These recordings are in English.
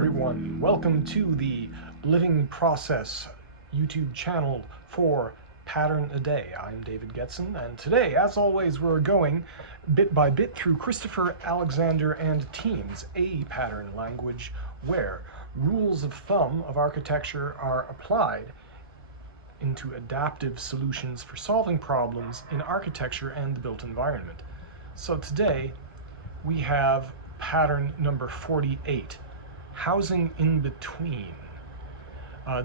everyone. Welcome to the Living Process YouTube channel for Pattern a Day. I'm David Getson, and today, as always, we're going bit by bit through Christopher Alexander and Team's A Pattern language, where rules of thumb of architecture are applied into adaptive solutions for solving problems in architecture and the built environment. So today, we have pattern number 48. Housing in between.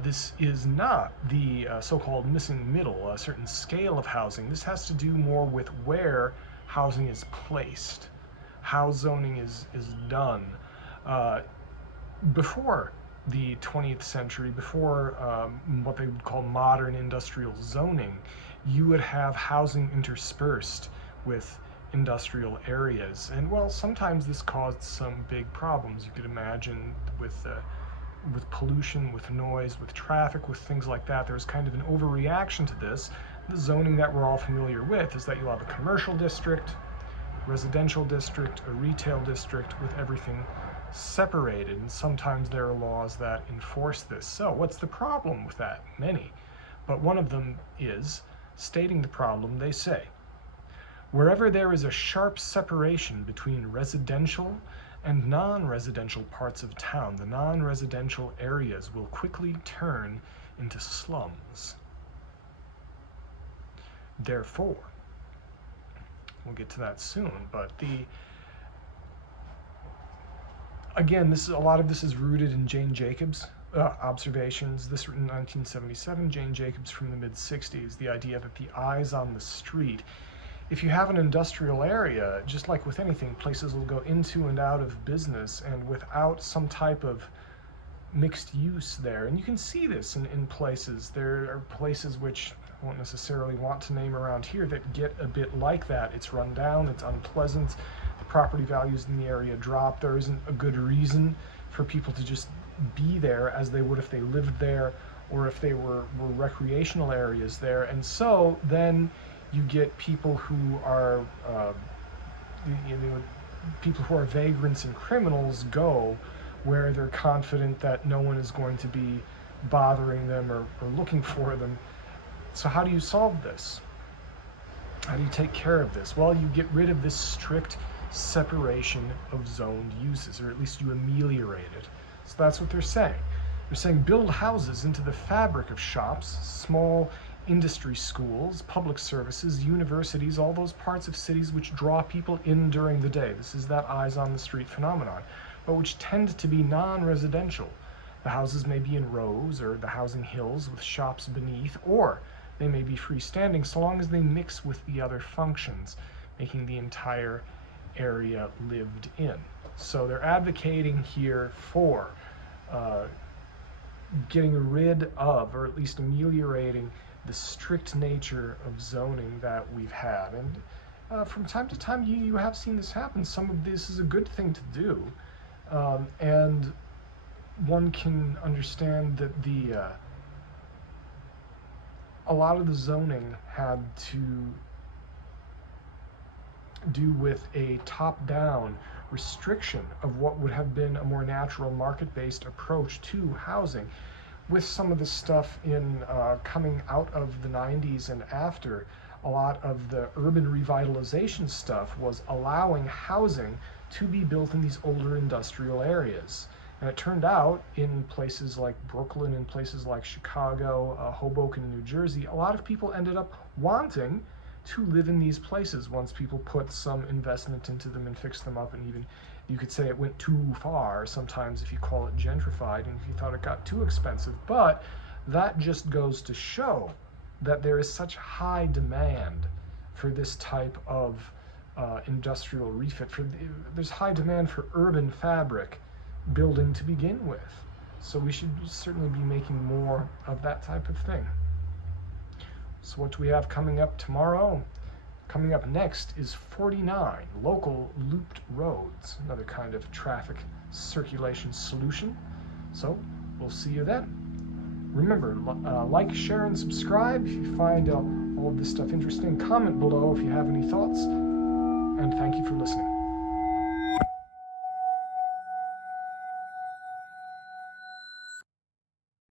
This is not the so-called missing middle, a certain scale of housing. This has to do more with where housing is placed, how zoning is done. Before the 20th century, before what they would call modern industrial zoning, you would have housing interspersed with industrial areas, and well, sometimes this caused some big problems. You could imagine with pollution, with noise, with traffic, with things like that. There's kind of an overreaction to this. The zoning that we're all familiar with is that you'll have a commercial district, residential district, a retail district, with everything separated, and sometimes there are laws that enforce this. So what's the problem with that? Many. But one of them is, stating the problem, they say, wherever there is a sharp separation between residential and non-residential parts of town, the non-residential areas will quickly turn into slums. Therefore, we'll get to that soon, but again, a lot of this is rooted in Jane Jacobs' observations. This written in 1977, Jane Jacobs from the mid-60s, the idea that the eyes on the street. If you have an industrial area, just like with anything, places will go into and out of business, and without some type of mixed use there. And you can see this in places. There are places which I won't necessarily want to name around here that get a bit like that. It's run down, it's unpleasant, the property values in the area drop. There isn't a good reason for people to just be there as they would if they lived there, or if they were recreational areas there. And so then you get people who are, people who are vagrants and criminals go where they're confident that no one is going to be bothering them or looking for them. So how do you solve this? How do you take care of this? Well, you get rid of this strict separation of zoned uses, or at least you ameliorate it. So that's what they're saying. They're saying build houses into the fabric of shops, small industry schools, public services, universities, all those parts of cities which draw people in during the day. This is that eyes on the street phenomenon, but which tend to be non-residential. The houses may be in rows, or the housing hills with shops beneath, or they may be freestanding, so long as they mix with the other functions, making the entire area lived in. So they're advocating here for getting rid of, or at least ameliorating, the strict nature of zoning that we've had. And from time to time you have seen this happen. Some of this is a good thing to do, and one can understand that a lot of the zoning had to do with a top-down restriction of what would have been a more natural market-based approach to housing. With some of the stuff in coming out of the 90s and after, a lot of the urban revitalization stuff was allowing housing to be built in these older industrial areas. And it turned out in places like Brooklyn, in places like Chicago, Hoboken, New Jersey, a lot of people ended up wanting to live in these places once people put some investment into them and fixed them up. And even you could say it went too far sometimes if you call it gentrified and if you thought it got too expensive. But that just goes to show that there is such high demand for this type of industrial refit. There's high demand for urban fabric building to begin with. So we should certainly be making more of that type of thing. So what do we have coming up tomorrow? Coming up next is 49, local looped roads, another kind of traffic circulation solution. So we'll see you then. Remember, like, share, and subscribe if you find all of this stuff interesting. Comment below if you have any thoughts, and thank you for listening.